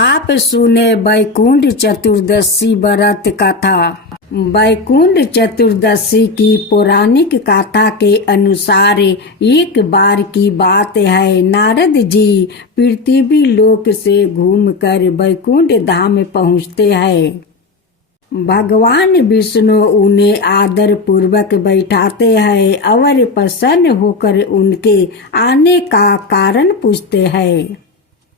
आप सुने वैकुंठ चतुर्दशी व्रत कथा। वैकुंठ चतुर्दशी की पौराणिक कथा के अनुसार एक बार की बात है, नारद जी पृथ्वी लोक से घूमकर वैकुंठ धाम पहुँचते हैं। भगवान विष्णु उन्हें आदर पूर्वक बैठाते हैं और प्रसन्न होकर उनके आने का कारण पूछते हैं।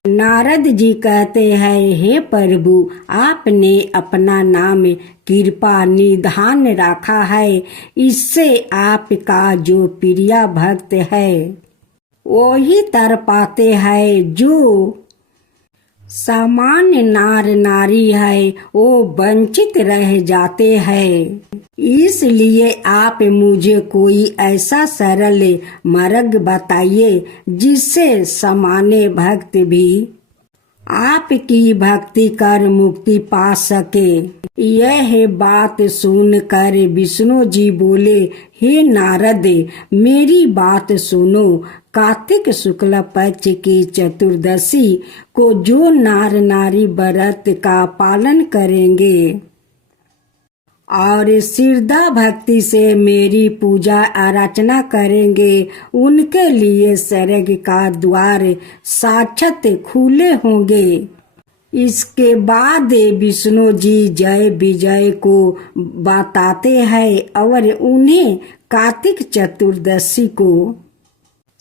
नारद जी कहते हैं, हे प्रभु, आपने अपना नाम कृपा निधान रखा है, इससे आपका जो प्रिय भक्त है वही तर पाते हैं। जो सामान्य नार नारी है वो वंचित रह जाते हैं। इसलिए आप मुझे कोई ऐसा सरल मार्ग बताइए जिससे सामान्य भक्त भी आपकी भक्ति कर मुक्ति पा सके। यह बात सुनकर विष्णु जी बोले, हे नारद, मेरी बात सुनो। कार्तिक शुक्ल पक्ष की चतुर्दशी को जो नार नारी व्रत का पालन करेंगे और श्रद्धा भक्ति से मेरी पूजा अर्चना करेंगे, उनके लिए स्वर्ग का द्वार साक्षात खुले होंगे। इसके बाद विष्णु जी जय विजय को बताते हैं और उन्हें कार्तिक चतुर्दशी को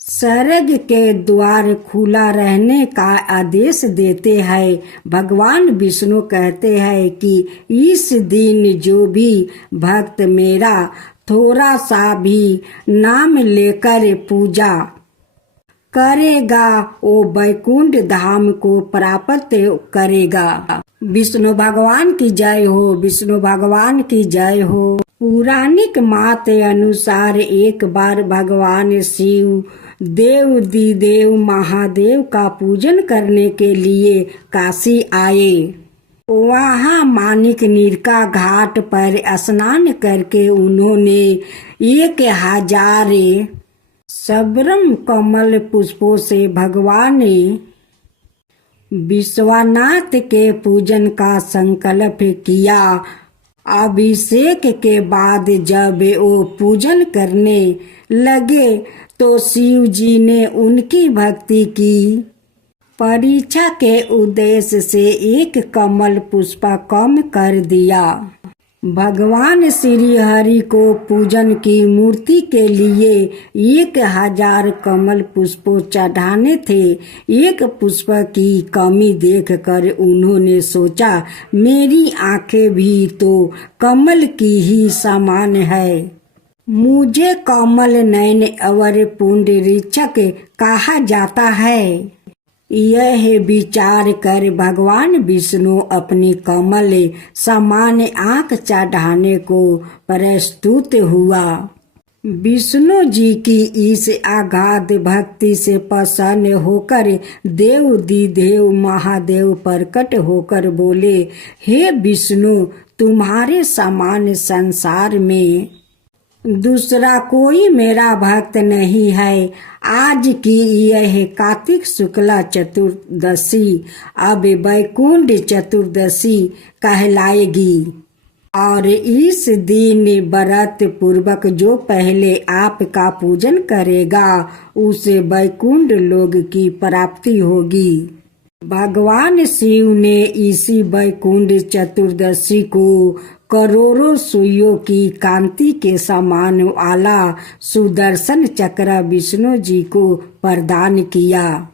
स्वर्ग के द्वार खुला रहने का आदेश देते हैं। भगवान विष्णु कहते हैं कि इस दिन जो भी भक्त मेरा थोड़ा सा भी नाम लेकर पूजा करेगा वो वैकुंठ धाम को प्राप्त करेगा। विष्णु भगवान की जय हो, विष्णु भगवान की जय हो। पौराणिक मत अनुसार एक बार भगवान शिव देव महादेव का पूजन करने के लिए काशी आए। वहाँ माणिकनिर का घाट पर स्नान करके उन्होंने 1000 सबरम कमल पुष्पों से भगवान विश्वनाथ के पूजन का संकल्प किया। अभिषेक के बाद जब वो पूजन करने लगे तो शिव जी ने उनकी भक्ति की परीक्षा के उद्देश्य से एक कमल पुष्प कम कर दिया। भगवान श्री हरि को पूजन की मूर्ति के लिए 1000 कमल पुष्पों चढ़ाने थे। एक पुष्प की कमी देखकर उन्होंने सोचा, मेरी आंखें भी तो कमल की ही समान है, मुझे कमल नयन और पुंडरीक्षक कहा जाता है। यह विचार कर भगवान विष्णु अपनी कमल समान आंख चढ़ाने को प्रस्तुत हुआ। विष्णु जी की इस अगाध भक्ति से प्रसन्न होकर देव महादेव प्रकट होकर बोले, हे विष्णु, तुम्हारे समान संसार में दूसरा कोई मेरा भक्त नहीं है। आज की यह कार्तिक शुक्ला चतुर्दशी अब वैकुंठ चतुर्दशी कहलाएगी और इस दिन व्रत पूर्वक जो पहले आपका पूजन करेगा उसे वैकुंठ लोक की प्राप्ति होगी। भगवान शिव ने इसी वैकुंठ चतुर्दशी को करोड़ों सुइयों की कांति के समान वाला सुदर्शन चक्र विष्णु जी को प्रदान किया।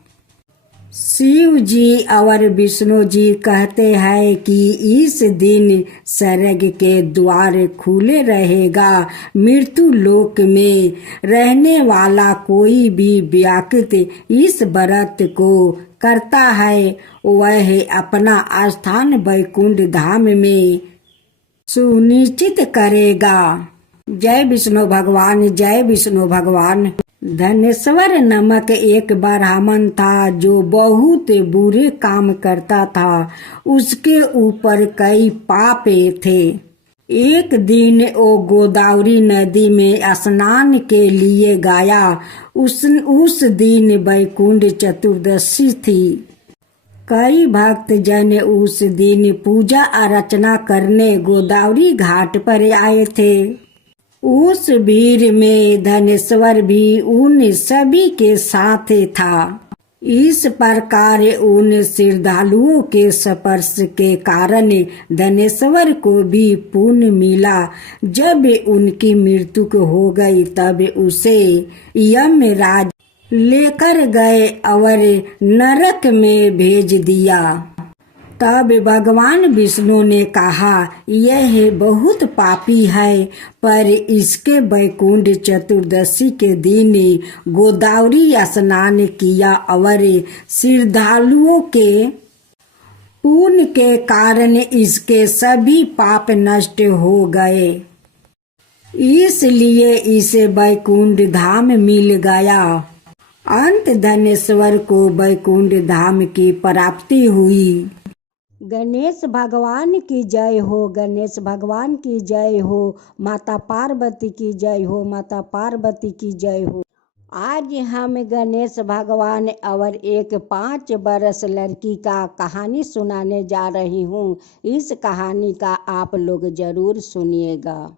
शिव जी और विष्णु जी कहते हैं कि इस दिन स्वर्ग के द्वार खुले रहेगा। मृत्यु लोक में रहने वाला कोई भी व्यक्ति इस व्रत को करता है वह अपना स्थान वैकुंठ धाम में सुनिश्चित करेगा। जय विष्णु भगवान, जय विष्णु भगवान। धनेश्वर नामक एक ब्राह्मण था जो बहुत बुरे काम करता था। उसके ऊपर कई पाप थे। एक दिन वो गोदावरी नदी में स्नान के लिए गया। उस दिन वैकुंठ चतुर्दशी थी। कई भक्त जन उस दिन पूजा अर्चना करने गोदावरी घाट पर आए थे। उस भीड़ में धनेश्वर भी उन सभी के साथ था। इस प्रकार उन श्रद्धालुओं के स्पर्श के कारण धनेश्वर को भी पुण्य मिला। जब उनकी मृत्यु हो गई तब उसे यमराज लेकर गए और नरक में भेज दिया। तब भगवान विष्णु ने कहा, यह बहुत पापी है, पर इसके वैकुंठ चतुर्दशी के दिन गोदावरी स्नान किया और श्रद्धालुओं के पुण्य के कारण इसके सभी पाप नष्ट हो गए, इसलिए इसे वैकुंठ धाम मिल गया। अंत धनेश्वर को वैकुंठ धाम की प्राप्ति हुई। गणेश भगवान की जय हो, गणेश भगवान की जय हो, माता पार्वती की जय हो, माता पार्वती की जय हो। आज हम गणेश भगवान और एक 5 बरस लड़की का कहानी सुनाने जा रही हूँ। इस कहानी का आप लोग जरूर सुनिएगा।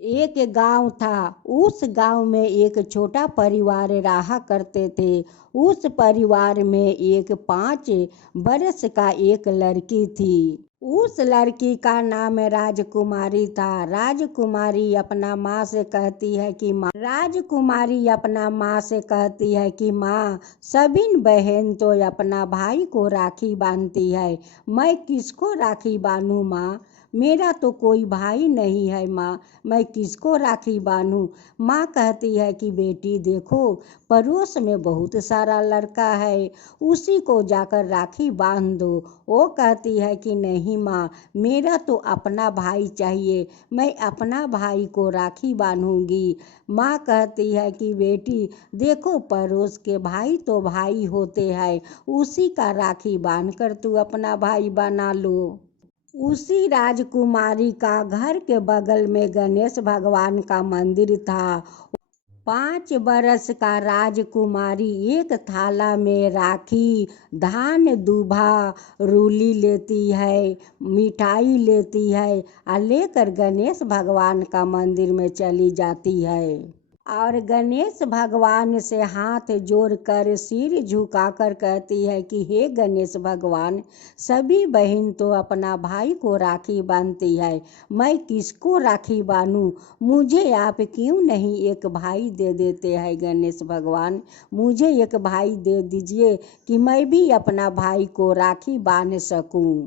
एक गांव था। उस गांव में एक छोटा परिवार रहा करते थे। उस परिवार में एक 5 बरस का एक लड़की थी। उस लड़की का नाम राजकुमारी था। राजकुमारी अपना माँ से कहती है कि माँ, सभी बहन तो अपना भाई को राखी बांधती है, मैं किसको राखी बांधूं माँ? मेरा तो कोई भाई नहीं है माँ, मैं किसको राखी बांधूं? माँ कहती है कि बेटी देखो, पड़ोस में बहुत सारा लड़का है, उसी को जाकर राखी बांध दो। वो कहती है कि नहीं माँ, मेरा तो अपना भाई चाहिए, मैं अपना भाई को राखी बांधूंगी। माँ कहती है कि बेटी देखो, पड़ोस के भाई तो भाई होते हैं, उसी का राखी बांध कर तू अपना भाई बना लो। उसी राजकुमारी का घर के बगल में गणेश भगवान का मंदिर था। 5 बरस का राजकुमारी एक थाला में राखी, धान, दूभा, रूली लेती है, मिठाई लेती है और लेकर गणेश भगवान का मंदिर में चली जाती है और गणेश भगवान से हाथ जोड़कर सिर झुकाकर कहती है कि हे गणेश भगवान, सभी बहन तो अपना भाई को राखी बांधती है, मैं किसको राखी बांधूं? मुझे आप क्यों नहीं एक भाई दे देते हैं? गणेश भगवान, मुझे एक भाई दे दीजिए कि मैं भी अपना भाई को राखी बांध सकूं।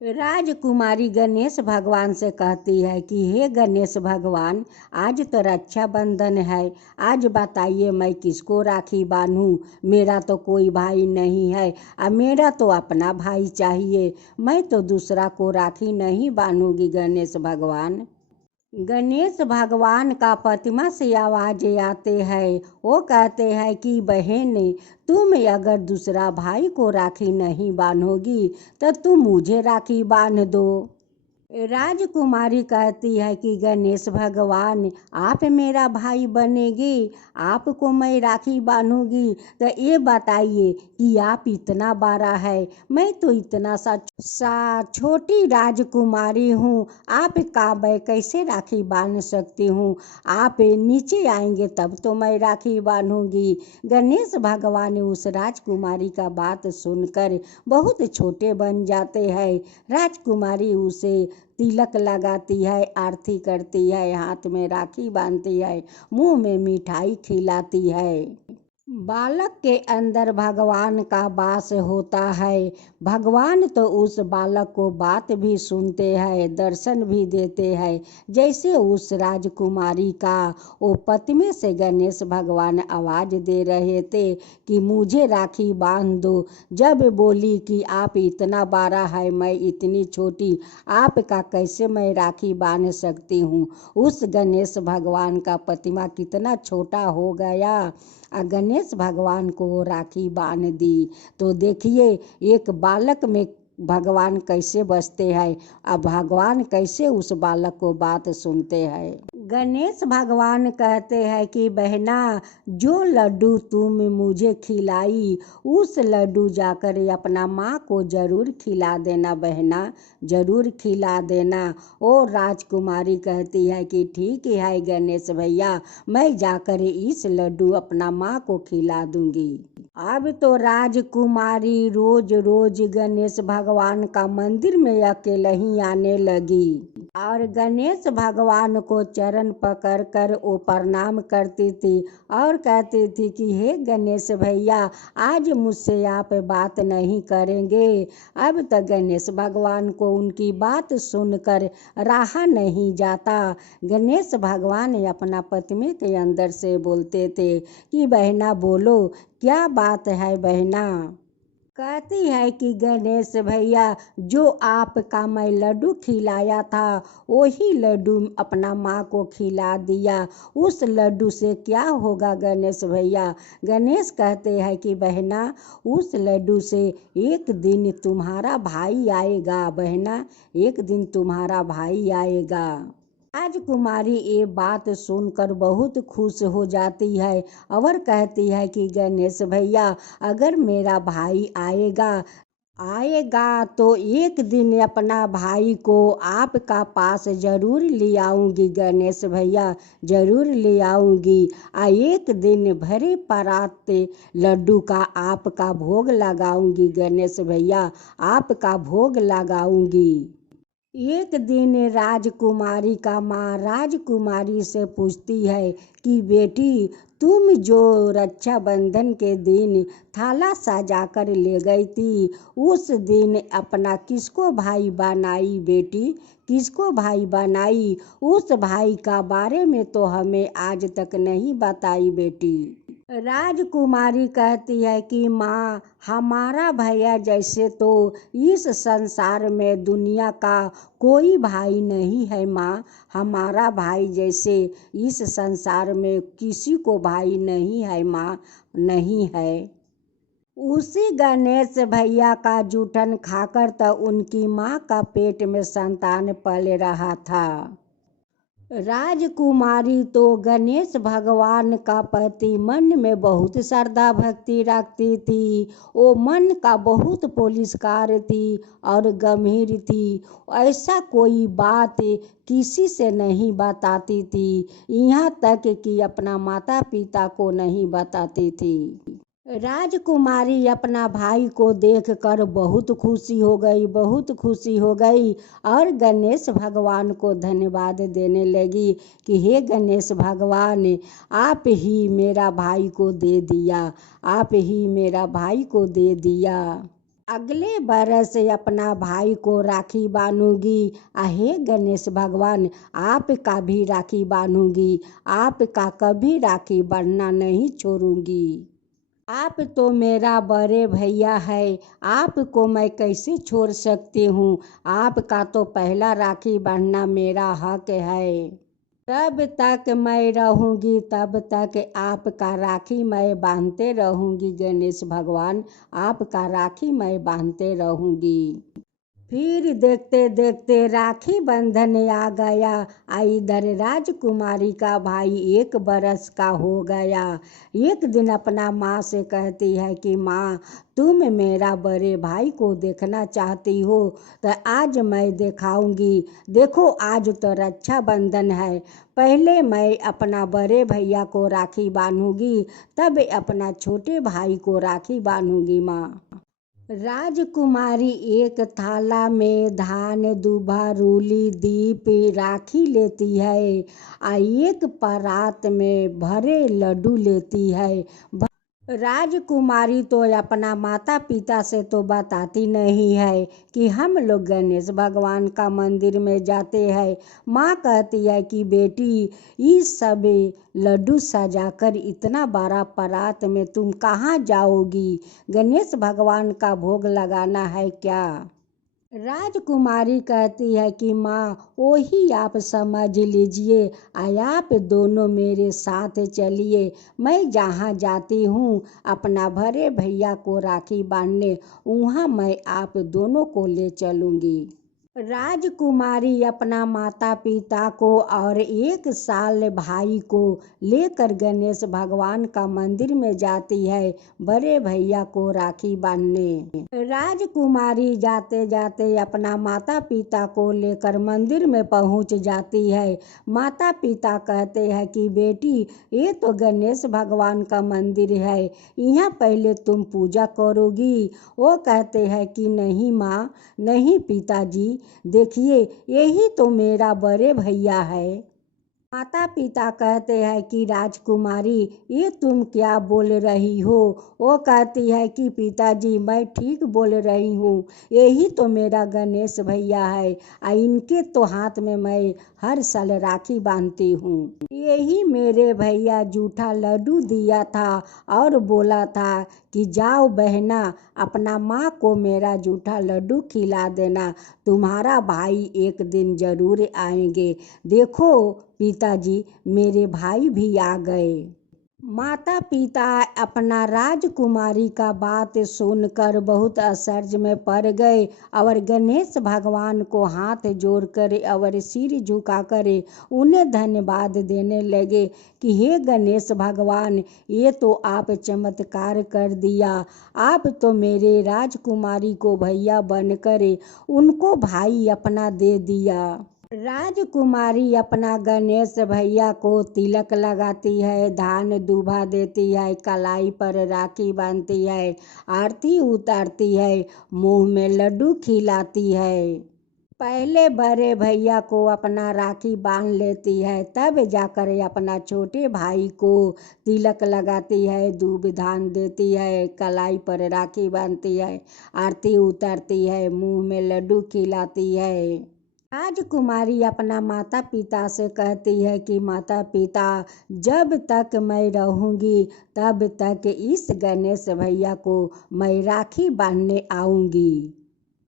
राजकुमारी गणेश भगवान से कहती है कि हे गणेश भगवान, आज तो रक्षाबंधन है, आज बताइए मैं किसको राखी बांधूं? मेरा तो कोई भाई नहीं है और मेरा तो अपना भाई चाहिए, मैं तो दूसरा को राखी नहीं बांधूंगी। गणेश भगवान, गणेश भगवान का प्रतिमा से आवाज आते हैं। वो कहते हैं कि बहन, तुम अगर दूसरा भाई को राखी नहीं बांधोगी तो तुम मुझे राखी बांध दो। राजकुमारी कहती है कि गणेश भगवान, आप मेरा भाई बनेगी, आपको मैं राखी बांधूंगी, तो ये बताइए कि आप इतना बड़ा है, मैं तो इतना सा छोटी राजकुमारी हूँ, आप का मैं कैसे राखी बांध सकती हूँ? आप नीचे आएंगे तब तो मैं राखी बांधूंगी। गणेश भगवान उस राजकुमारी का बात सुनकर बहुत छोटे बन जाते हैं। राजकुमारी उसे तिलक लगाती है, आरती करती है, हाथ में राखी बांधती है, मुंह में मिठाई खिलाती है। बालक के अंदर भगवान का वास होता है। भगवान तो उस बालक को बात भी सुनते हैं, दर्शन भी देते हैं। जैसे उस राजकुमारी का वो प्रतिमा से गणेश भगवान आवाज दे रहे थे कि मुझे राखी बांध दो। जब बोली कि आप इतना बड़ा है, मैं इतनी छोटी, आपका कैसे मैं राखी बांध सकती हूँ? उस गणेश भगवान का प्रतिमा कितना छोटा हो गया। गणेश भगवान को राखी बांध दी तो देखिए, एक बालक में भगवान कैसे बसते हैं, अब भगवान कैसे उस बालक को बात सुनते हैं। गणेश भगवान कहते हैं कि बहना, जो लड्डू तुम मुझे खिलाई उस लड्डू जाकर अपना माँ को जरूर खिला देना बहना, जरूर खिला देना। और राजकुमारी कहती है कि ठीक है गणेश भैया, मैं जाकर इस लड्डू अपना माँ को खिला दूंगी। अब तो राजकुमारी रोज रोज गणेश भगवान का मंदिर में अकेले ही आने लगी और गणेश भगवान को चरण पकड़ कर वो प्रणाम करती थी और कहती थी कि हे गणेश भैया, आज मुझसे आप बात नहीं करेंगे। अब तक गणेश भगवान को उनकी बात सुनकर रहा नहीं जाता। गणेश भगवान अपना पत्नी के अंदर से बोलते थे कि बहना बोलो, क्या बात है बहना। कहती है कि गणेश भैया, जो आपका मैं लड्डू खिलाया था वही लड्डू अपना माँ को खिला दिया, उस लड्डू से क्या होगा गणेश भैया। गणेश कहते हैं कि बहना, उस लड्डू से एक दिन तुम्हारा भाई आएगा बहना, एक दिन तुम्हारा भाई आएगा। राजकुमारी ये बात सुनकर बहुत खुश हो जाती है और कहती है कि गणेश भैया, अगर मेरा भाई आएगा तो एक दिन अपना भाई को आपका पास जरूर ले आऊँगी गणेश भैया, जरूर ले आऊँगी। एक दिन भरे परात लड्डू का आपका भोग लगाऊंगी गणेश भैया, आपका भोग लगाऊंगी। एक दिन राजकुमारी का माँ राजकुमारी से पूछती है कि बेटी, तुम जो रक्षाबंधन के दिन थाला सजा कर ले गई थी, उस दिन अपना किसको भाई बनाई बेटी, किसको भाई बनाई? उस भाई का बारे में तो हमें आज तक नहीं बताई बेटी। राजकुमारी कहती है कि माँ, हमारा भैया जैसे तो इस संसार में दुनिया का कोई भाई नहीं है माँ, हमारा भाई जैसे इस संसार में किसी को भाई नहीं है माँ, नहीं है। उसी गणेश भैया का जूठन खाकर तो उनकी माँ का पेट में संतान पल रहा था। राजकुमारी तो गणेश भगवान का प्रति मन में बहुत श्रद्धा भक्ति रखती थी। वो मन का बहुत पुलिसकार थी और गंभीर थी, ऐसा कोई बात किसी से नहीं बताती थी, यहाँ तक कि अपना माता पिता को नहीं बताती थी। राजकुमारी अपना भाई को देखकर बहुत खुशी हो गई, बहुत खुशी हो गई और गणेश भगवान को धन्यवाद देने लगी कि हे गणेश भगवान, आप ही मेरा भाई को दे दिया, आप ही मेरा भाई को दे दिया। अगले बरस अपना भाई को राखी बांधूंगी। हे गणेश भगवान, आपका भी राखी बांधूंगी, आपका कभी राखी बांधना नहीं छोड़ूंगी। आप तो मेरा बड़े भैया है, आपको मैं कैसे छोड़ सकती हूँ, आपका तो पहला राखी बांधना मेरा हक है। तब तक मैं रहूँगी, तब तक आपका राखी मैं बांधते रहूँगी गणेश भगवान, आपका राखी मैं बांधते रहूँगी। फिर देखते देखते राखी बंधन आ गया। इधर राजकुमारी का भाई 1 बरस का हो गया। एक दिन अपना माँ से कहती है कि माँ, तुम मेरा बड़े भाई को देखना चाहती हो तो आज मैं दिखाऊंगी। देखो आज तो रक्षाबंधन है, पहले मैं अपना बड़े भैया को राखी बांधूंगी, तब अपना छोटे भाई को राखी बांधूंगी माँ। राजकुमारी एक थाला में धान, दूबा, रूली, दीप, राखी लेती है। एक परात में भरे लड्डू लेती है। राजकुमारी तो अपना माता पिता से तो बताती नहीं है कि हम लोग गणेश भगवान का मंदिर में जाते हैं। माँ कहती है कि बेटी, इस सब लड्डू सजाकर इतना बड़ा परात में तुम कहाँ जाओगी, गणेश भगवान का भोग लगाना है क्या? राजकुमारी कहती है कि माँ वही आप समझ लीजिए, आप दोनों मेरे साथ चलिए। मैं जहाँ जाती हूँ अपना बड़े भैया को राखी बांधने, वहाँ मैं आप दोनों को ले चलूँगी। राजकुमारी अपना माता पिता को और 1 साल भाई को लेकर गणेश भगवान का मंदिर में जाती है बड़े भैया को राखी बांधने। राजकुमारी जाते जाते अपना माता पिता को लेकर मंदिर में पहुंच जाती है। माता पिता कहते हैं कि बेटी, ये तो गणेश भगवान का मंदिर है, यहाँ पहले तुम पूजा करोगी। वो कहते हैं कि नहीं माँ, नहीं पिताजी, देखिए यही तो मेरा बड़े भैया है। माता पिता कहते हैं कि राजकुमारी, ये तुम क्या बोल रही हो? वो कहती है कि पिताजी मैं ठीक बोल रही हूँ, यही तो मेरा गणेश भैया है, इनके तो हाथ में मैं हर साल राखी बांधती हूँ। यही मेरे भैया जूठा लड्डू दिया था और बोला था कि जाओ बहना, अपना माँ को मेरा जूठा लड्डू खिला देना, तुम्हारा भाई एक दिन जरूर आएंगे। देखो पिताजी, मेरे भाई भी आ गए। माता पिता अपना राजकुमारी का बात सुनकर बहुत आश्चर्य में पड़ गए और गणेश भगवान को हाथ जोड़कर और सिर झुकाकर उन्हें धन्यवाद देने लगे कि हे गणेश भगवान, ये तो आप चमत्कार कर दिया। आप तो मेरे राजकुमारी को भैया बनकर उनको भाई अपना दे दिया। राजकुमारी अपना गणेश भैया को तिलक लगाती है, धान दूभा देती है, कलाई पर राखी बांधती है, आरती उतारती है, मुंह में लड्डू खिलाती है। पहले बड़े भैया को अपना राखी बांध लेती है, तब जाकर अपना छोटे भाई को तिलक लगाती है, दूब धान देती है, कलाई पर राखी बांधती है, आरती उतारती है, मुंह में लड्डू खिलाती है। राजकुमारी अपना माता पिता से कहती है कि माता पिता, जब तक मैं रहूंगी तब तक इस गणेश भैया को मैं राखी बांधने आऊंगी।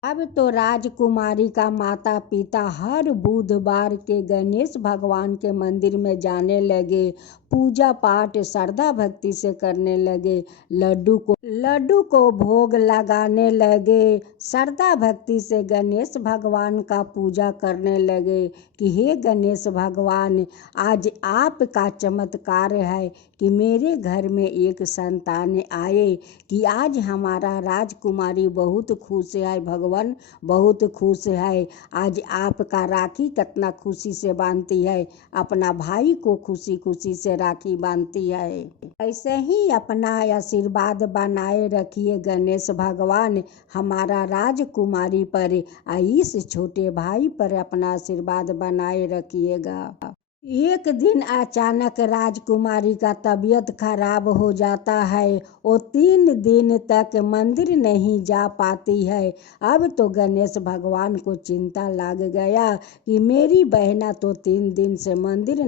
अब तो राजकुमारी का माता पिता हर बुधवार के गणेश भगवान के मंदिर में जाने लगे, पूजा पाठ श्रद्धा भक्ति से करने लगे, लड्डू को भोग लगाने लगे, श्रद्धा भक्ति से गणेश भगवान का पूजा करने लगे कि हे गणेश भगवान, आज आपका चमत्कार है कि मेरे घर में एक संतान आए, कि आज हमारा राजकुमारी बहुत खुश है, भगवान बहुत खुश है। आज आपका राखी कितना खुशी से बांधती है, अपना भाई को खुशी खुशी से राखी बांधती है। ऐसे ही अपना आशीर्वाद बनाए रखिए गणेश भगवान, हमारा राजकुमारी पर, इस छोटे भाई पर अपना आशीर्वाद बनाए रखिएगा। एक दिन अचानक राजकुमारी का तबीयत खराब हो जाता है, वो 3 दिन तक मंदिर नहीं जा पाती है। अब तो गणेश भगवान को चिंता लग गया कि मेरी बहना तो 3 दिन से मंदिर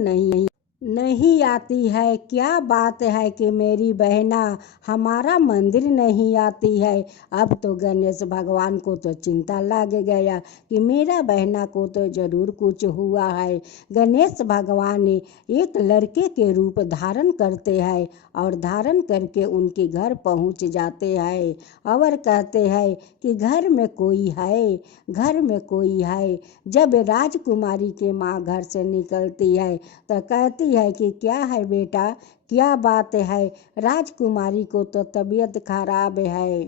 नहीं आती है, क्या बात है कि मेरी बहना हमारा मंदिर नहीं आती है। अब तो गणेश भगवान को तो चिंता लग गया कि मेरा बहना को तो जरूर कुछ हुआ है। गणेश भगवान एक लड़के के रूप धारण करते हैं और धारण करके उनके घर पहुंच जाते हैं और कहते हैं कि घर में कोई है, घर में कोई है। जब राजकुमारी के माँ घर से निकलती है तो कहती है कि क्या है बेटा, क्या बात है? राजकुमारी को तो तबीयत खराब है।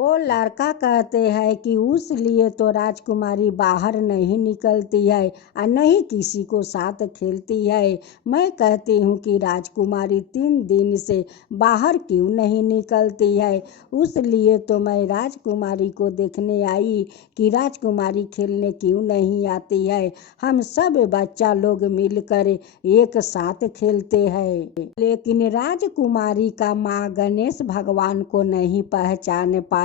वो लड़का कहते हैं कि उस लिए तो राजकुमारी बाहर नहीं निकलती है और नहीं किसी को साथ खेलती है। मैं कहती हूँ कि राजकुमारी 3 दिन से बाहर क्यों नहीं निकलती है, उस लिए तो मैं राजकुमारी को देखने आई कि राजकुमारी खेलने क्यों नहीं आती है। हम सब बच्चा लोग मिलकर एक साथ खेलते हैं। लेकिन राजकुमारी का माँ गणेश भगवान को नहीं पहचान पाई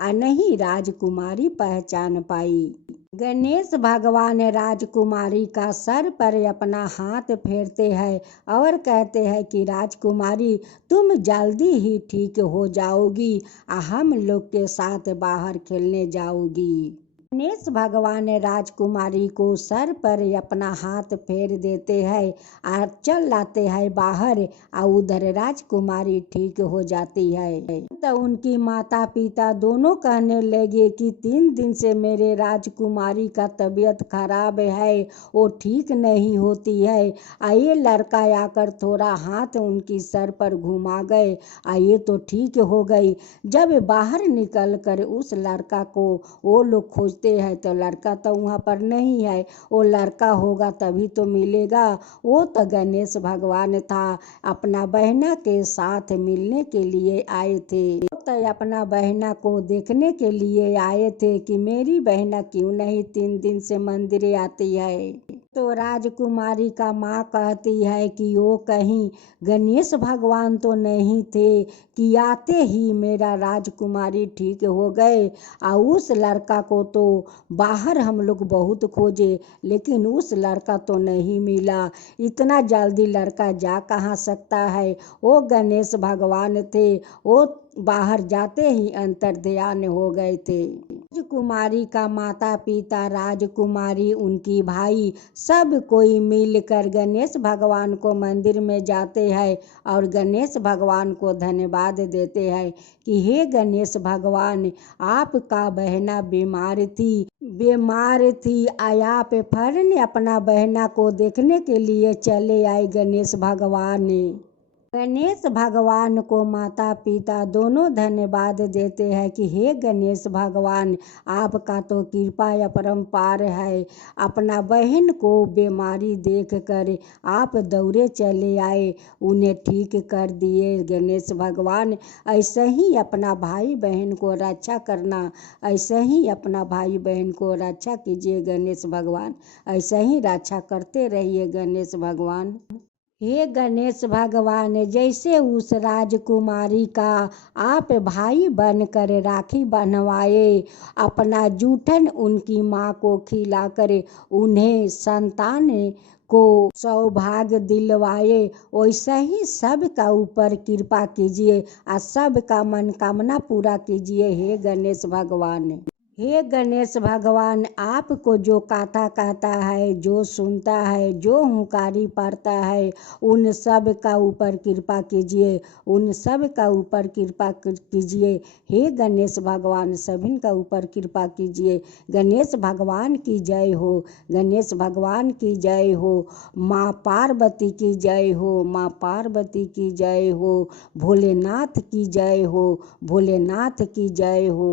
और नहीं राजकुमारी पहचान पाई। गणेश भगवान राजकुमारी का सर पर अपना हाथ फेरते हैं और कहते हैं कि राजकुमारी, तुम जल्दी ही ठीक हो जाओगी और हम लोग के साथ बाहर खेलने जाओगी। गणेश भगवान राजकुमारी को सर पर अपना हाथ फेर देते हैं और चल लाते हैं बाहर और उधर राजकुमारी ठीक हो जाती है। तो उनकी माता पिता दोनों कहने लगे कि 3 दिन से मेरे राजकुमारी का तबीयत खराब है, वो ठीक नहीं होती है। ये लड़का आकर थोड़ा हाथ उनकी सर पर घुमा गए, ये तो ठीक हो गई। जब बाहर निकल कर उस लड़का को वो लोग खोजते है तो लड़का तो वहाँ पर नहीं है। वो लड़का होगा तभी तो मिलेगा। वो तो गणेश भगवान था, अपना बहना के साथ मिलने के लिए आए थे। तो अपना बहना को देखने के लिए आए थे कि मेरी बहना क्यों नहीं 3 दिन से मंदिर आती है। तो राजकुमारी का माँ कहती है कि वो कहीं गणेश भगवान तो नहीं थे कि आते ही मेरा राजकुमारी ठीक हो गए। और उस लड़का को तो बाहर हम लोग बहुत खोजे, लेकिन उस लड़का तो नहीं मिला। इतना जल्दी लड़का जा कहाँ सकता है। वो गणेश भगवान थे, वो बाहर जाते ही अंतर्ध्यान हो गए थे। राजकुमारी का माता पिता, राजकुमारी, उनकी भाई, सब कोई मिलकर गणेश भगवान को मंदिर में जाते हैं और गणेश भगवान को धन्यवाद देते हैं कि हे गणेश भगवान, आपका बहना बीमार थी आप फौरन अपना बहना को देखने के लिए चले आए। गणेश भगवान को माता पिता दोनों धन्यवाद देते हैं कि हे गणेश भगवान, आपका तो कृपा अपरंपार है। अपना बहन को बीमारी देखकर आप दौड़े चले आए, उन्हें ठीक कर दिए। गणेश भगवान, ऐसे ही अपना भाई बहन को रक्षा करना, ऐसे ही अपना भाई बहन को रक्षा कीजिए गणेश भगवान, ऐसे ही रक्षा करते रहिए गणेश भगवान। हे गणेश भगवान, जैसे उस राजकुमारी का आप भाई बनकर राखी बंधवाए, अपना जूठन उनकी माँ को खिलाकर उन्हें संतान को सौभाग्य दिलवाए, वैसे ही सबका ऊपर कृपा कीजिए और सबका मनोकामना पूरा कीजिए। हे गणेश भगवान, हे गणेश भगवान, आपको जो कथा कहता है, जो सुनता है, जो हुंकारी पड़ता है, उन सब का ऊपर कृपा कीजिए, उन सब का ऊपर कृपा कीजिए। हे गणेश भगवान, सभी का ऊपर कृपा कीजिए। गणेश भगवान की जय हो, गणेश भगवान की जय हो, माँ पार्वती की जय हो, माँ पार्वती की जय हो, भोलेनाथ की जय हो, भोलेनाथ की जय हो।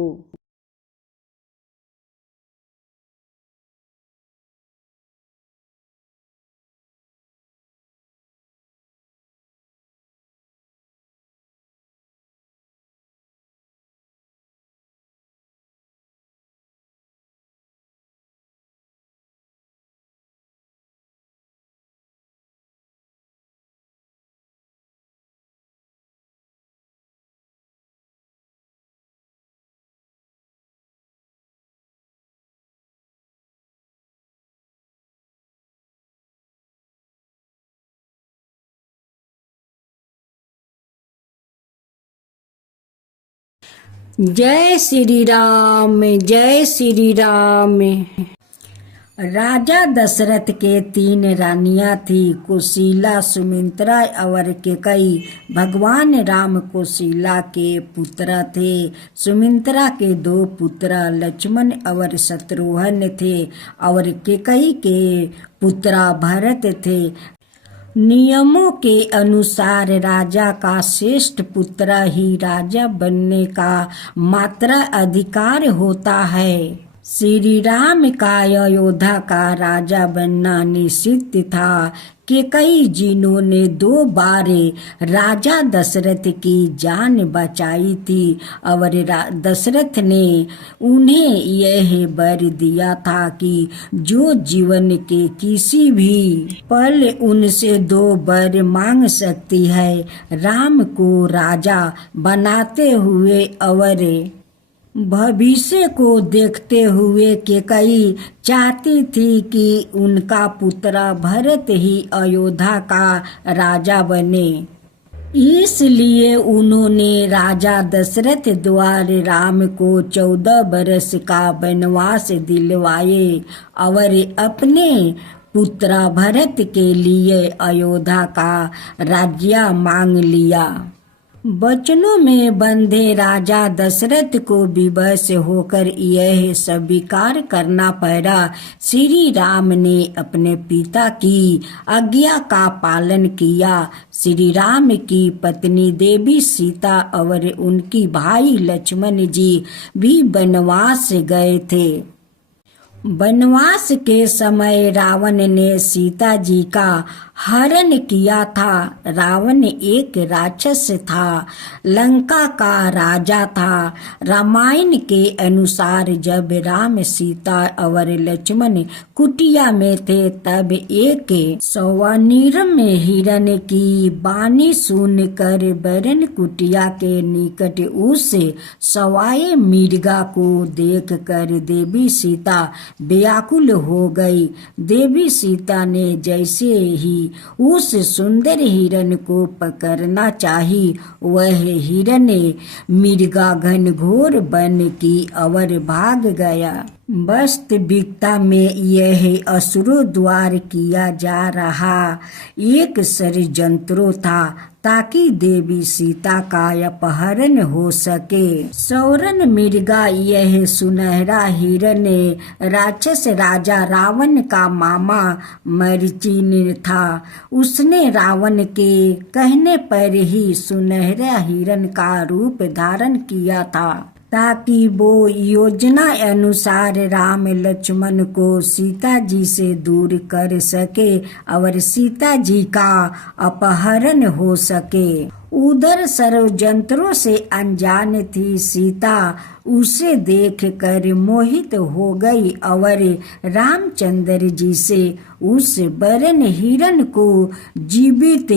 जय श्री राम, जय श्री राम। राजा दशरथ के 3 रानियां थी, कुशीला, सुमित्रा और कैकेयी। भगवान राम कुशीला के पुत्र थे। सुमित्रा के 2 पुत्र लक्ष्मण और शत्रुघ्न थे और कैकेयी के पुत्र भरत थे। नियमों के अनुसार राजा का श्रेष्ठ पुत्र ही राजा बनने का मात्र अधिकार होता है। श्री राम का अयोध्या का राजा बनना निश्चित था। कैकेयी जिन्होंने 2 बार राजा दशरथ की जान बचाई थी और दशरथ ने उन्हें यह वर दिया था कि जो जीवन के किसी भी पल उनसे 2 वर मांग सकती है, राम को राजा बनाते हुए और भविष्य को देखते हुए कैकेयी चाहती थी कि उनका पुत्र भरत ही अयोध्या का राजा बने। इसलिए उन्होंने राजा दशरथ द्वारा राम को 14 बरस का वनवास दिलवाए और अपने पुत्र भरत के लिए अयोध्या का राज्य मांग लिया। वचनों में बंधे राजा दशरथ को विवश होकर यह स्वीकार करना पड़ा। श्री राम ने अपने पिता की आज्ञा का पालन किया। श्री राम की पत्नी देवी सीता और उनकी भाई लक्ष्मण जी भी वनवास गए थे। वनवास के समय रावण ने सीता जी का हरण किया था। रावण एक राक्षस था, लंका का राजा था। रामायण के अनुसार जब राम, सीता और लक्ष्मण कुटिया में थे तब एक स्वनिर्म हिरण की वाणी सुनकर बरन कुटिया के निकट उस सवाए मृगा को देखकर देवी सीता व्याकुल हो गई। देवी सीता ने जैसे ही उस सुंदर हिरण को पकड़ना चाही, वह हिरण मृगा घनघोर वन की ओर भाग गया। वास्तविकता में यह असुरों द्वारा किया जा रहा एक षड्यंत्र था ताकि देवी सीता का अपहरण हो सके। सौरन मृगा यह सुनहरा हिरण राक्षस राजा रावण का मामा मरीचिन था। उसने रावण के कहने पर ही सुनहरा हिरण का रूप धारण किया था ताकि वो योजना अनुसार राम लक्ष्मण को सीता जी से दूर कर सके और सीता जी का अपहरण हो सके। उधर षड्यंत्रों से अनजान थी सीता उसे देखकर मोहित हो गई और रामचंद्र जी से उस बरन हिरण को जीवित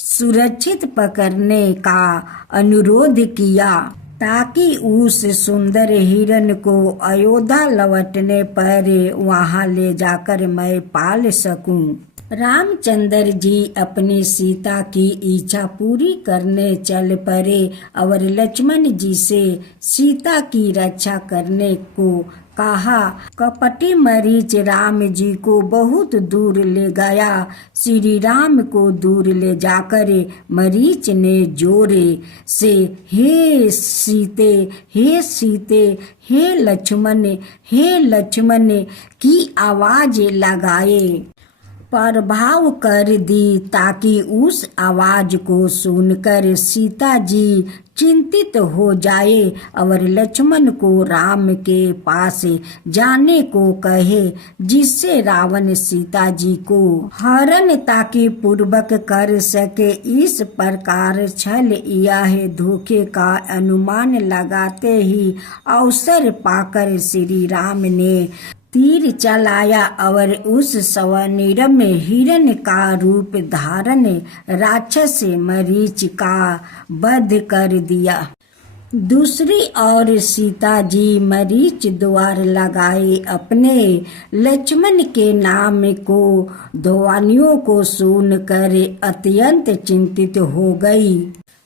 सुरक्षित पकड़ने का अनुरोध किया ताकि उस सुंदर हिरण को अयोध्या लौटने पर वहां ले जाकर मैं पाल सकूं। रामचंद्र जी अपनी सीता की इच्छा पूरी करने चल पड़े और लक्ष्मण जी से सीता की रक्षा करने को कहा। कपटी मरीच राम जी को बहुत दूर ले गया। श्री राम को दूर ले जाकर मरीच ने जोरे से हे सीते, हे सीते, हे लक्ष्मण की आवाज लगाए प्रभाव कर दी ताकि उस आवाज को सुनकर सीता जी चिंतित हो जाए और लक्ष्मण को राम के पास जाने को कहे जिससे रावण सीता जी को हरण ताकि पूर्वक कर सके। इस प्रकार छल या धोखे का अनुमान लगाते ही अवसर पाकर श्री राम ने तीर चलाया और उस स्वनिर्म हिरण का रूप धारण राक्षस मरीच का वध कर दिया। दूसरी ओर सीता जी मरीच द्वार लगाए अपने लक्ष्मण के नाम को ध्वनियों को सुनकर अत्यंत चिंतित हो गई।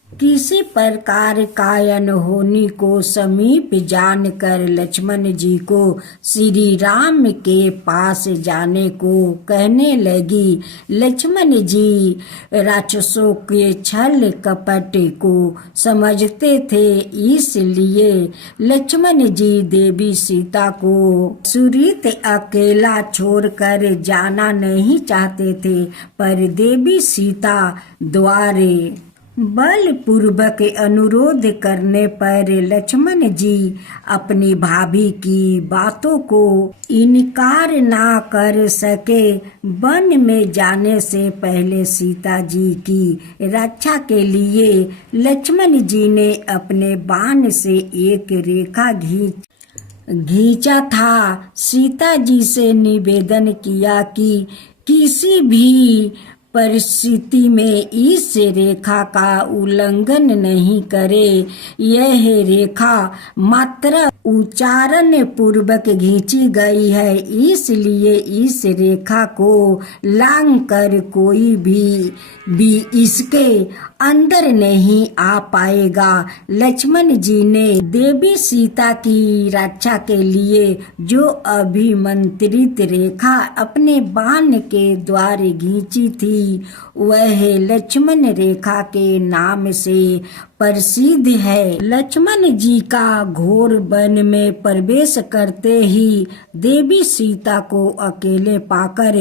किसी प्रकार कायन होने को समीप जानकर लक्ष्मण जी को श्री राम के पास जाने को कहने लगी। लक्ष्मण जी राक्षसों के छल कपट को समझते थे, इसलिए लक्ष्मण जी देवी सीता को सुरत अकेला छोड़कर जाना नहीं चाहते थे, पर देवी सीता द्वारे बलपूर्वक अनुरोध करने पर लक्ष्मण जी अपनी भाभी की बातों को इनकार ना कर सके। वन में जाने से पहले सीता जी की रक्षा के लिए लक्ष्मण जी ने अपने बाण से एक रेखा खींचा था। सीता जी से निवेदन किया कि किसी भी परिस्थिति में इस रेखा का उल्लंघन नहीं करे। यह रेखा मात्र उच्चारण पूर्वक खींची गई है, इसलिए इस रेखा को लांघकर कोई भी इसके अंदर नहीं आ पाएगा। लक्ष्मण जी ने देवी सीता की रक्षा के लिए जो अभिमंत्रित रेखा अपने बाण के द्वारा खींची थी वह लक्ष्मण रेखा के नाम से प्रसिद्ध है। लक्ष्मण जी का घोर वन में प्रवेश करते ही देवी सीता को अकेले पाकर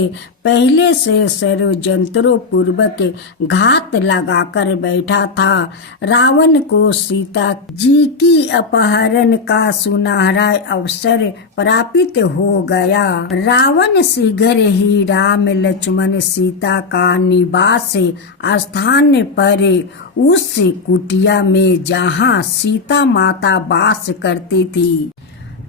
पहले से षड्यंत्रों पूर्वक घात लगाकर बैठा था। रावण को सीता जी की अपहरण का सुनहरा अवसर प्राप्त हो गया। रावण शीघ्र ही राम लक्ष्मण सीता का निवास स्थान पर उस कुटिया में जहाँ सीता माता वास करती थी।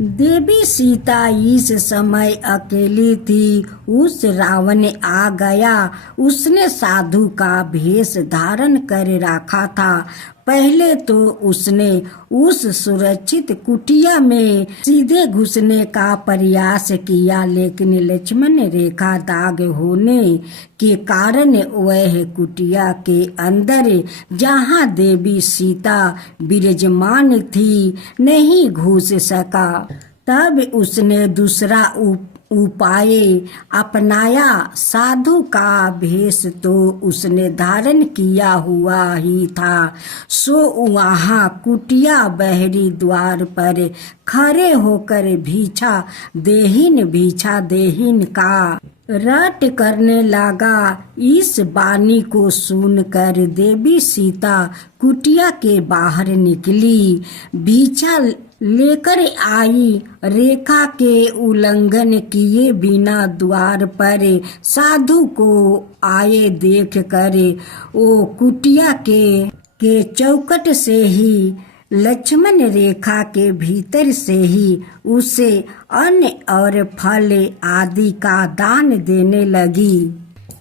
देवी सीता इस समय अकेली थी। उस रावण आ गया। उसने साधु का भेष धारण कर रखा था। पहले तो उसने उस सुरक्षित कुटिया में सीधे घुसने का प्रयास किया, लेकिन लक्ष्मण रेखा दाग होने के कारण वह कुटिया के अंदर जहाँ देवी सीता विराजमान थी नहीं घुस सका। तब उसने दूसरा उपाय अपनाया। साधु का भेष तो उसने धारण किया हुआ ही था, सो वहाँ कुटिया बहरी द्वार पर खड़े होकर भिक्षा देहीन का रट करने लगा। इस वाणी को सुनकर देवी सीता कुटिया के बाहर निकली। भिक्षा लेकर आई। रेखा के उल्लंघन किए बिना द्वार पर साधु को आए देख कर वो कुटिया के चौखट से ही लक्ष्मण रेखा के भीतर से ही उसे अन्न और फल आदि का दान देने लगी।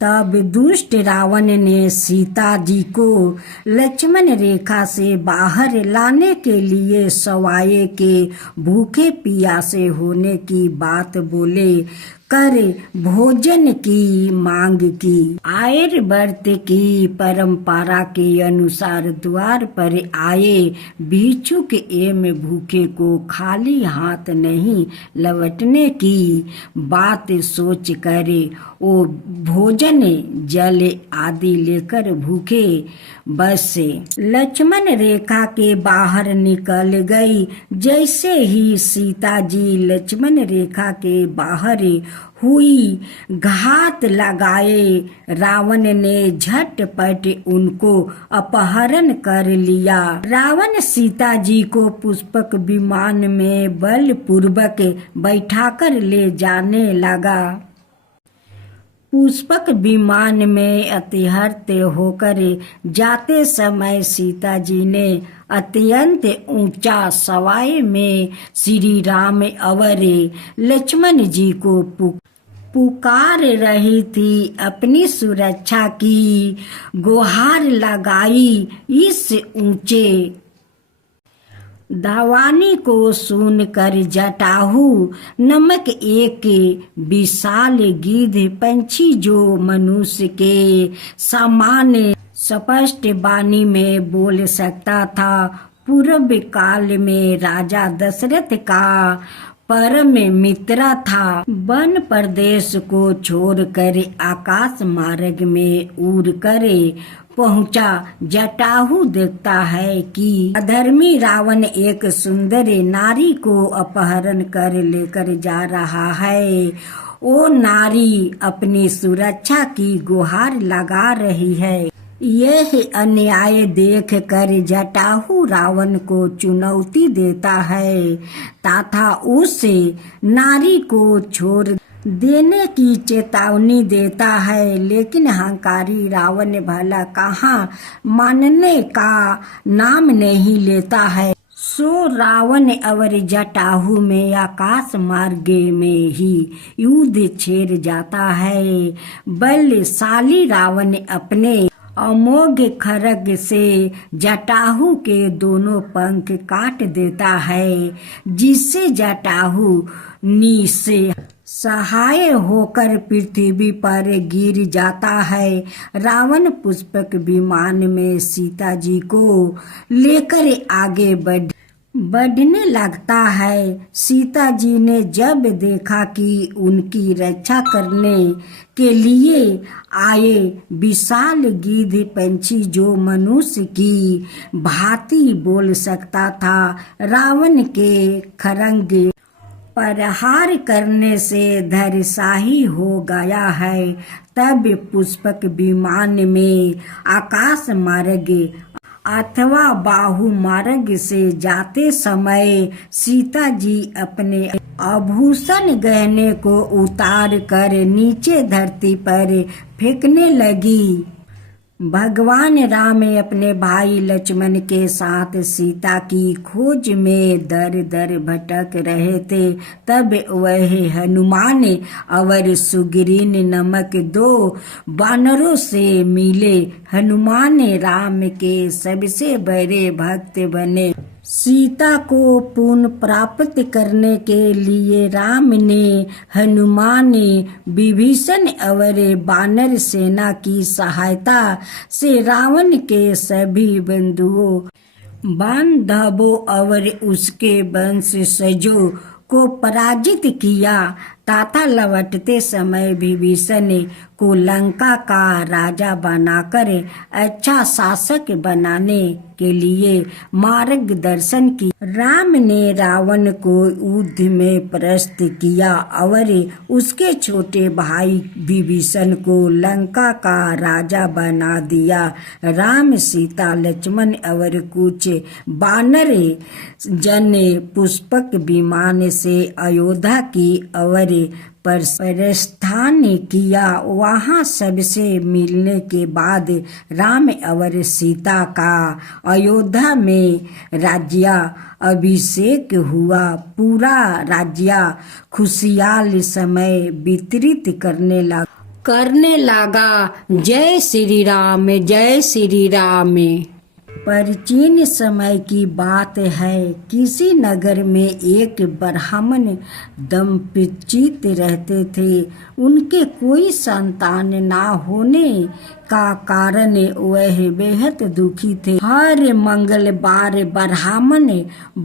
तब दुष्ट रावण ने सीता जी को लक्ष्मण रेखा से बाहर लाने के लिए सवाए के भूखे प्यासे होने की बात बोले कर भोजन की मांग की। आर्यवर्त की परंपरा के अनुसार द्वार पर आए भिक्षुक एवं भूखे को खाली हाथ नहीं लौटने की बात सोच कर वो भोजन जल आदि लेकर भूखे बस लक्ष्मण रेखा के बाहर निकल गई। जैसे ही सीता जी लक्ष्मण रेखा के बाहर हुई, घात लगाए रावण ने झटपट उनको अपहरण कर लिया। रावण सीता जी को पुष्पक विमान में बलपूर्वक बैठाकर ले जाने लगा। पुष्पक विमान में अतिहर्त होकर जाते समय सीता जी ने अत्यंत ऊंचा सवाए में श्री राम और लक्ष्मण जी को पुकार रही थी। अपनी सुरक्षा की गुहार लगाई। इस ऊंचे दावानी को सुनकर जटाहू नमक एक विशाल गिद्ध पंछी जो मनुष्य के समान स्पष्ट वाणी में बोल सकता था, पूर्व काल में राजा दशरथ का परम मित्र था। वन प्रदेश को छोड़कर आकाश मार्ग में उड़ कर पहुंचा। जटाहू देखता है कि अधर्मी रावण एक सुंदर नारी को अपहरण कर लेकर जा रहा है। वो नारी अपनी सुरक्षा की गुहार लगा रही है। यह अन्याय देख कर जटाहू रावण को चुनौती देता है तथा उस नारी को छोड़ देने की चेतावनी देता है, लेकिन अहंकारी रावण भला कहाँ मानने का नाम नहीं लेता है। सो रावण और जटाहू में आकाश मार्ग में ही युद्ध छेड़ जाता है। बलशाली रावण अपने अमोघ खड्ग से जटाहू के दोनों पंख काट देता है, जिससे जटाहू नीचे सहाय होकर पृथ्वी पर गिर जाता है। रावण पुष्पक विमान में सीता जी को लेकर आगे बढ़ने लगता है। सीता जी ने जब देखा कि उनकी रक्षा करने के लिए आए विशाल गिद्ध पंछी जो मनुष्य की भांति बोल सकता था, रावण के खरंग प्रहार करने से धराशायी हो गया है, तब पुष्पक विमान में आकाश मार्ग अथवा बाहु मार्ग से जाते समय सीता जी अपने आभूषण गहने को उतार कर नीचे धरती पर फेंकने लगी। भगवान राम अपने भाई लक्ष्मण के साथ सीता की खोज में दर दर भटक रहे थे। तब वह हनुमान और सुग्रीव नामक 2 वानरों से मिले। हनुमान राम के सबसे बड़े भक्त बने। सीता को पुनः प्राप्त करने के लिए राम ने हनुमान, विभीषण और वानर सेना की सहायता से रावण के सभी बंधुओं, बांधवों और उसके वंशजों को पराजित किया तथा लौटते समय विभीषण को लंका का राजा बनाकर अच्छा शासक बनाने के लिए मार्गदर्शन किया। राम ने रावण को युद्ध में परास्त किया और उसके छोटे भाई विभीषण को लंका का राजा बना दिया। राम, सीता, लक्ष्मण और कुछ वानर जन पुष्पक विमान से अयोध्या की और प्रस्थान किया। वहाँ सबसे मिलने के बाद राम और सीता का अयोध्या में राज्याभिषेक हुआ। पूरा राज्य खुशहाल समय व्यतीत करने लगा। जय श्री राम, जय श्री राम। प्राचीन समय की बात है। किसी नगर में एक ब्राह्मण दंपति रहते थे। उनके कोई संतान ना होने का कारण वह बेहद दुखी थे। हर मंगलवार ब्राह्मण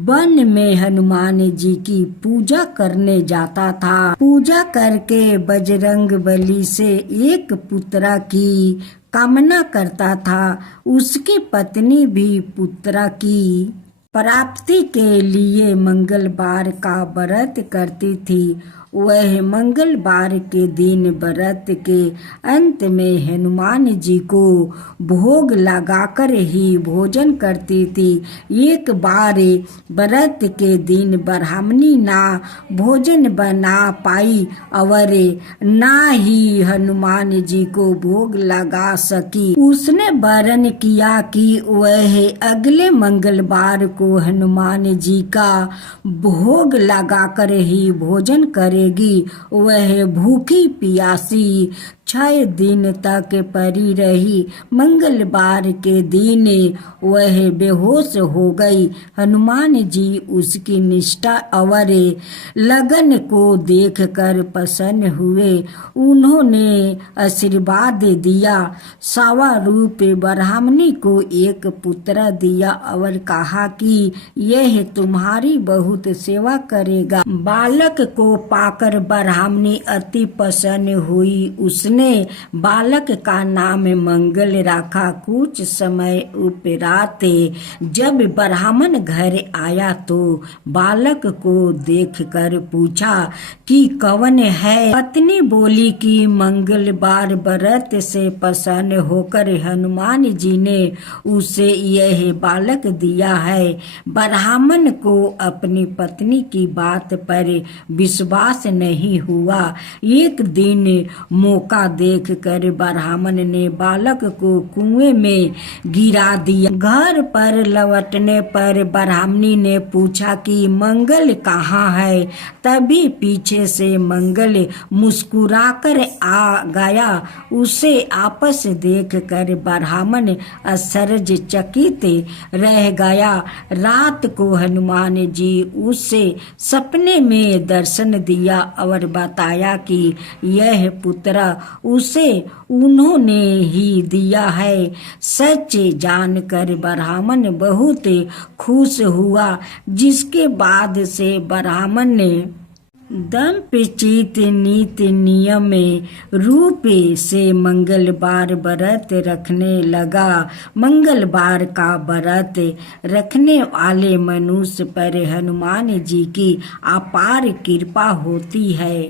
वन में हनुमान जी की पूजा करने जाता था। पूजा करके बजरंगबली से एक पुत्र की कामना करता था। उसकी पत्नी भी पुत्र की प्राप्ति के लिए मंगलवार का व्रत करती थी। वह मंगलवार के दिन व्रत के अंत में हनुमान जी को भोग लगाकर ही भोजन करती थी। एक बार व्रत के दिन ब्राह्मणी ना भोजन बना पाई और ना ही हनुमान जी को भोग लगा सकी। उसने वरण किया कि वह अगले मंगलवार को हनुमान जी का भोग लगाकर ही भोजन करे। वह भूखी प्यासी 6 दिन तक पड़ी रही। मंगलवार के दिन वह बेहोश हो गई। हनुमान जी उसकी निष्ठा और लगन को देखकर प्रसन्न हुए। उन्होंने आशीर्वाद दिया। स्वारूप ब्राह्मणी को एक पुत्र दिया और कहा कि यह तुम्हारी बहुत सेवा करेगा। बालक को पाकर ब्राह्मणी अति प्रसन्न हुई। उसने बालक का नाम मंगल रखा। कुछ समय उपरांत जब ब्राह्मण घर आया तो बालक को देखकर पूछा कि कौन है। पत्नी बोली कि मंगलवार व्रत से प्रसन्न होकर हनुमान जी ने उसे यह बालक दिया है। ब्राह्मण को अपनी पत्नी की बात पर विश्वास नहीं हुआ। एक दिन मौका देख कर ब्राह्मण ने बालक को कुएं में गिरा दिया। घर पर लौटने पर ब्राह्मणी ने पूछा कि मंगल कहाँ है। तभी पीछे से मंगल मुस्कुराकर आ गया। उसे आपस देख कर ब्राह्मण आश्चर्यचकित रह गया। रात को हनुमान जी उसे सपने में दर्शन दिया और बताया कि यह पुत्र उसे उन्होंने ही दिया है। सच जानकर ब्राह्मण बहुत खुश हुआ, जिसके बाद से ब्राह्मण ने दंपचित नीति नियम रूप से मंगलवार व्रत रखने लगा। मंगलवार का व्रत रखने वाले मनुष्य पर हनुमान जी की अपार कृपा होती है।